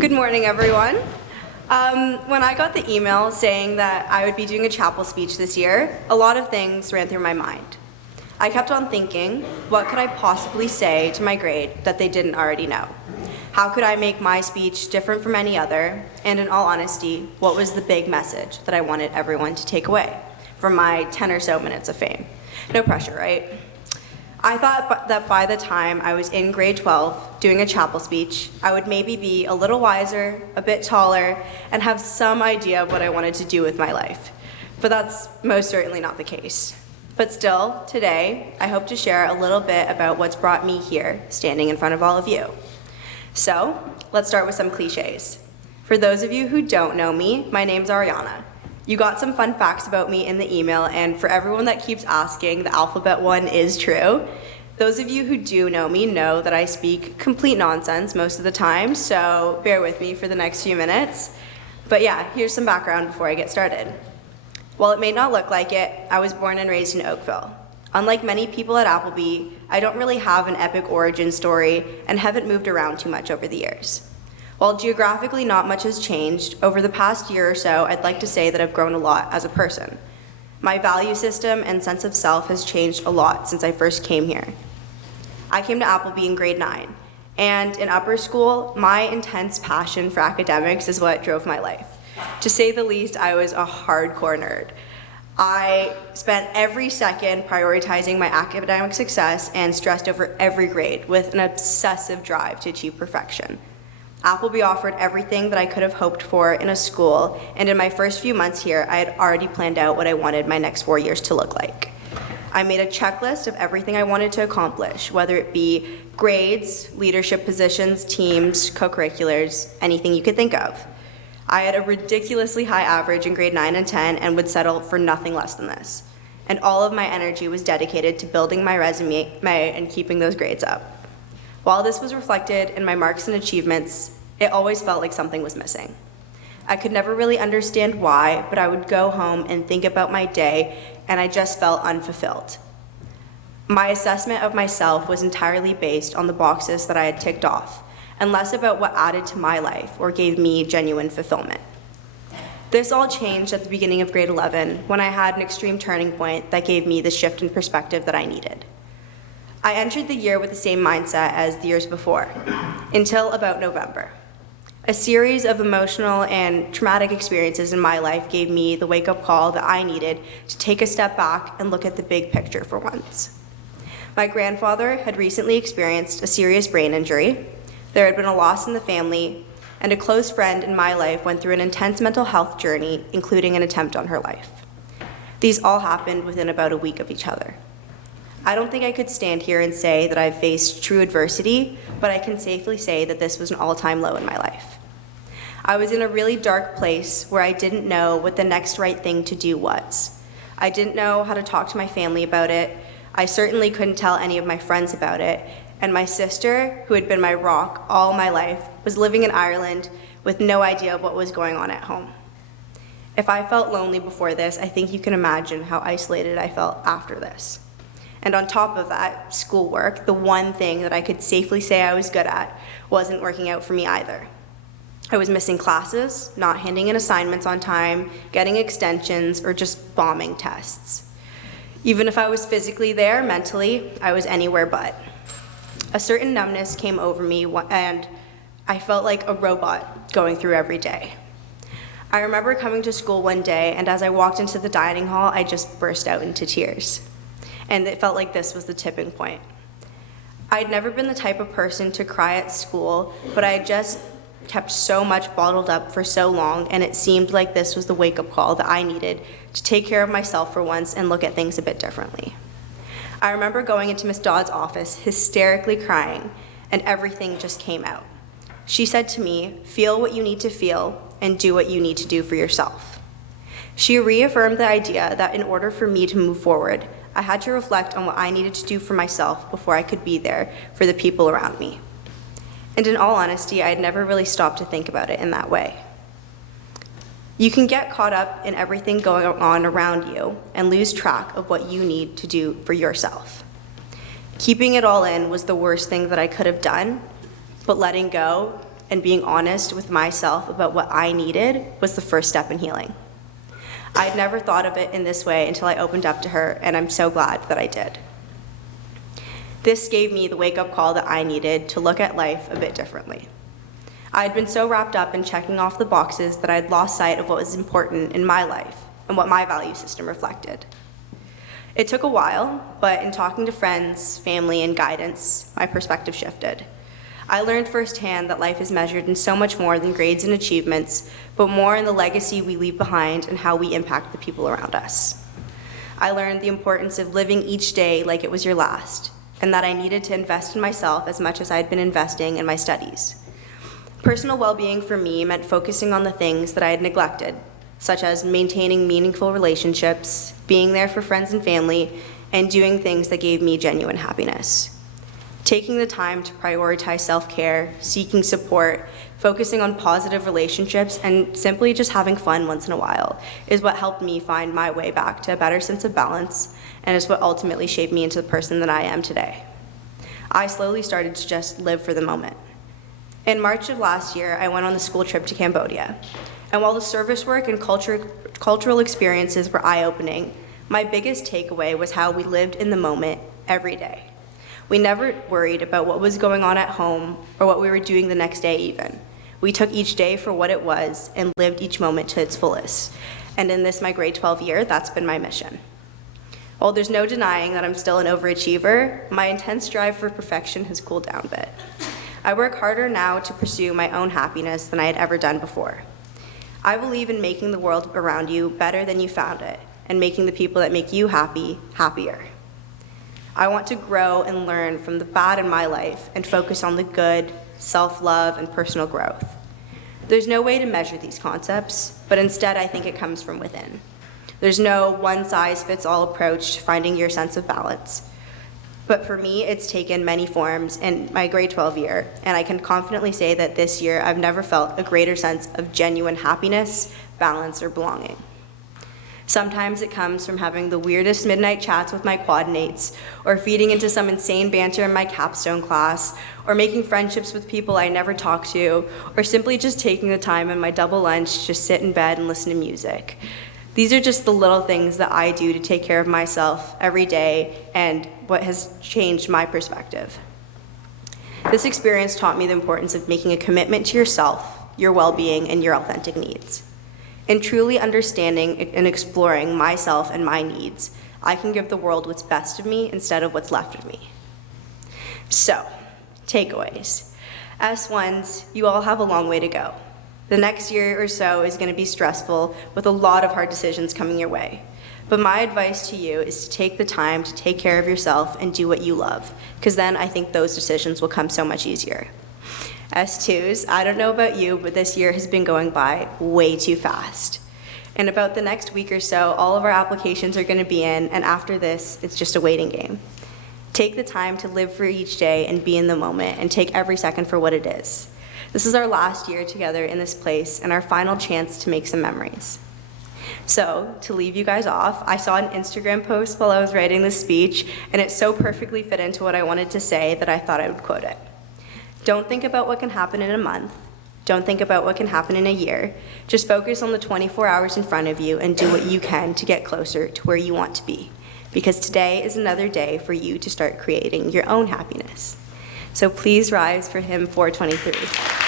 Good morning, everyone. When I got the email saying that I would be doing a chapel speech this year, a lot of things ran through my mind. I kept on thinking, what could I possibly say to my grade that they didn't already know? How could I make my speech different from any other? And in all honesty, what was the big message that I wanted everyone to take away from my 10 or so minutes of fame? No pressure, right? I thought that by the time I was in grade 12 doing a chapel speech, I would maybe be a little wiser, a bit taller, and have some idea of what I wanted to do with my life. But that's most certainly not the case. But still, today, I hope to share a little bit about what's brought me here, standing in front of all of you. So, let's start with some cliches. For those of you who don't know me, my name's Ariana. You got some fun facts about me in the email, and for everyone that keeps asking, the alphabet one is true. Those of you who do know me know that I speak complete nonsense most of the time, so bear with me for the next few minutes. But yeah, here's some background before I get started. While it may not look like it, I was born and raised in Oakville. Unlike many people at Appleby, I don't really have an epic origin story and haven't moved around too much over the years. While geographically not much has changed, over the past year or so, I'd like to say that I've grown a lot as a person. My value system and sense of self has changed a lot since I first came here. I came to Appleby in grade 9, and in upper school, my intense passion for academics is what drove my life. To say the least, I was a hardcore nerd. I spent every second prioritizing my academic success and stressed over every grade with an obsessive drive to achieve perfection. Appleby offered everything that I could have hoped for in a school, and in my first few months here, I had already planned out what I wanted my next 4 years to look like. I made a checklist of everything I wanted to accomplish, whether it be grades, leadership positions, teams, co-curriculars, anything you could think of. I had a ridiculously high average in grade 9 and 10 and would settle for nothing less than this. And all of my energy was dedicated to building my resume and keeping those grades up. While this was reflected in my marks and achievements, it always felt like something was missing. I could never really understand why, but I would go home and think about my day, and I just felt unfulfilled. My assessment of myself was entirely based on the boxes that I had ticked off, and less about what added to my life or gave me genuine fulfillment. This all changed at the beginning of grade 11 when I had an extreme turning point that gave me the shift in perspective that I needed. I entered the year with the same mindset as the years before, until about November. A series of emotional and traumatic experiences in my life gave me the wake-up call that I needed to take a step back and look at the big picture for once. My grandfather had recently experienced a serious brain injury, there had been a loss in the family, and a close friend in my life went through an intense mental health journey, including an attempt on her life. These all happened within about a week of each other. I don't think I could stand here and say that I've faced true adversity, but I can safely say that this was an all-time low in my life. I was in a really dark place where I didn't know what the next right thing to do was. I didn't know how to talk to my family about it. I certainly couldn't tell any of my friends about it. And my sister, who had been my rock all my life, was living in Ireland with no idea what was going on at home. If I felt lonely before this, I think you can imagine how isolated I felt after this. And on top of that, schoolwork, the one thing that I could safely say I was good at, wasn't working out for me either. I was missing classes, not handing in assignments on time, getting extensions, or just bombing tests. Even if I was physically there, mentally, I was anywhere but. A certain numbness came over me, and I felt like a robot going through every day. I remember coming to school one day, and as I walked into the dining hall, I just burst out into tears. And it felt like this was the tipping point. I'd never been the type of person to cry at school, but I had just kept so much bottled up for so long, and it seemed like this was the wake-up call that I needed to take care of myself for once and look at things a bit differently. I remember going into Miss Dodd's office, hysterically crying, and everything just came out. She said to me, "Feel what you need to feel and do what you need to do for yourself." She reaffirmed the idea that in order for me to move forward, I had to reflect on what I needed to do for myself before I could be there for the people around me. And in all honesty, I had never really stopped to think about it in that way. You can get caught up in everything going on around you and lose track of what you need to do for yourself. Keeping it all in was the worst thing that I could have done, but letting go and being honest with myself about what I needed was the first step in healing. I'd never thought of it in this way until I opened up to her, and I'm so glad that I did. This gave me the wake-up call that I needed to look at life a bit differently. I'd been so wrapped up in checking off the boxes that I'd lost sight of what was important in my life and what my value system reflected. It took a while, but in talking to friends, family, and guidance, my perspective shifted. I learned firsthand that life is measured in so much more than grades and achievements, but more in the legacy we leave behind and how we impact the people around us. I learned the importance of living each day like it was your last, and that I needed to invest in myself as much as I'd been investing in my studies. Personal well-being for me meant focusing on the things that I had neglected, such as maintaining meaningful relationships, being there for friends and family, and doing things that gave me genuine happiness. Taking the time to prioritize self-care, seeking support, focusing on positive relationships, and simply just having fun once in a while is what helped me find my way back to a better sense of balance, and is what ultimately shaped me into the person that I am today. I slowly started to just live for the moment. In March of last year, I went on the school trip to Cambodia. And while the service work and cultural experiences were eye-opening, my biggest takeaway was how we lived in the moment every day. We never worried about what was going on at home or what we were doing the next day even. We took each day for what it was and lived each moment to its fullest. And in this, my grade 12 year, that's been my mission. While there's no denying that I'm still an overachiever, my intense drive for perfection has cooled down a bit. I work harder now to pursue my own happiness than I had ever done before. I believe in making the world around you better than you found it, and making the people that make you happy, happier. I want to grow and learn from the bad in my life and focus on the good, self-love, and personal growth. There's no way to measure these concepts, but instead I think it comes from within. There's no one-size-fits-all approach to finding your sense of balance. But for me, it's taken many forms in my grade 12 year, and I can confidently say that this year I've never felt a greater sense of genuine happiness, balance, or belonging. Sometimes it comes from having the weirdest midnight chats with my quad mates, or feeding into some insane banter in my capstone class, or making friendships with people I never talked to, or simply just taking the time in my double lunch to just sit in bed and listen to music. These are just the little things that I do to take care of myself every day and what has changed my perspective. This experience taught me the importance of making a commitment to yourself, your well-being, and your authentic needs. In truly understanding and exploring myself and my needs, I can give the world what's best of me instead of what's left of me. So, takeaways. S1s, you all have a long way to go. The next year or so is going to be stressful with a lot of hard decisions coming your way. But my advice to you is to take the time to take care of yourself and do what you love, because then I think those decisions will come so much easier. S2s, I don't know about you, but this year has been going by way too fast. In about the next week or so, all of our applications are going to be in, and after this, it's just a waiting game. Take the time to live for each day and be in the moment, and take every second for what it is. This is our last year together in this place and our final chance to make some memories. So, to leave you guys off, I saw an Instagram post while I was writing this speech, and it so perfectly fit into what I wanted to say that I thought I would quote it. Don't think about what can happen in a month. Don't think about what can happen in a year. Just focus on the 24 hours in front of you and do what you can to get closer to where you want to be. Because today is another day for you to start creating your own happiness. So please rise for hymn 423.